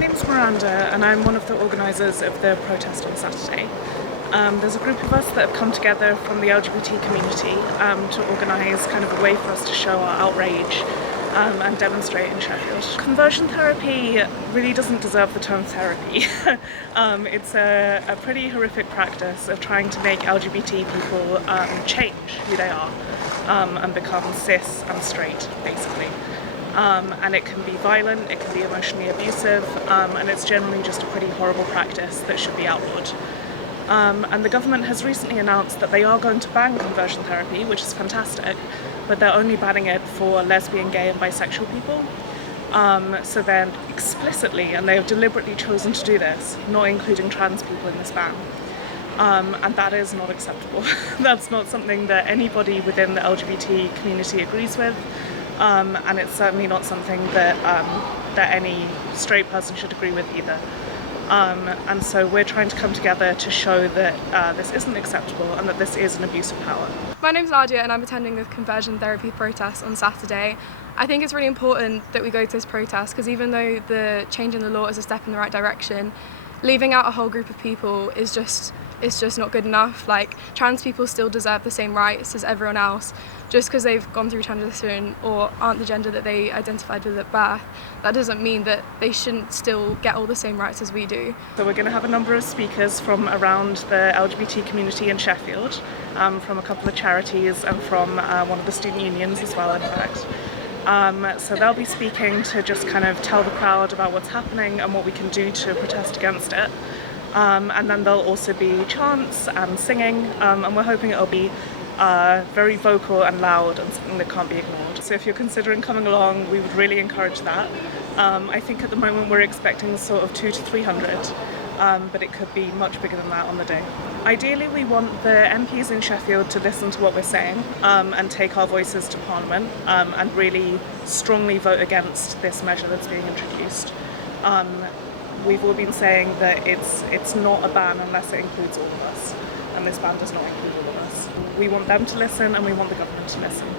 name's Miranda and I'm one of the organisers of the protest on Saturday. There's a group of us that have come together from the LGBT community to organise kind of a way for us to show our outrage and demonstrate in Sheffield. Conversion therapy really doesn't deserve the term therapy. It's a pretty horrific practice of trying to make LGBT people change who they are and become cis and straight, basically. And it can be violent, it can be emotionally abusive, and it's generally just a pretty horrible practice that should be outlawed. And the government has recently announced that they are going to ban conversion therapy, which is fantastic, but they're only banning it for lesbian, gay and bisexual people. So they're explicitly, and they have deliberately chosen to do this, not including trans people in this ban. And that is not acceptable. That's not something that anybody within the LGBT community agrees with. And it's certainly not something that any straight person should agree with either. And so we're trying to come together to show that this isn't acceptable and that this is an abuse of power. My name's Nadia and I'm attending the conversion therapy protest on Saturday. I think it's really important that we go to this protest because even though the change in the law is a step in the right direction, leaving out a whole group of people is just not good enough. Like, trans people still deserve the same rights as everyone else. Just because they've gone through transition or aren't the gender that they identified with at birth, that doesn't mean that they shouldn't still get all the same rights as we do. So we're going to have a number of speakers from around the LGBT community in Sheffield, from a couple of charities and from one of the student unions as well, in fact. So they'll be speaking to just kind of tell the crowd about what's happening and what we can do to protest against it. And then there'll also be chants and singing, and we're hoping it'll be very vocal and loud and something that can't be ignored. So if you're considering coming along, we would really encourage that. I think at the moment we're expecting sort of 200 to 300, but it could be much bigger than that on the day. Ideally, we want the MPs in Sheffield to listen to what we're saying and take our voices to Parliament and really strongly vote against this measure that's being introduced. We've all been saying that it's not a ban unless it includes all of us, and this ban does not include all of us. We want them to listen and we want the government to listen.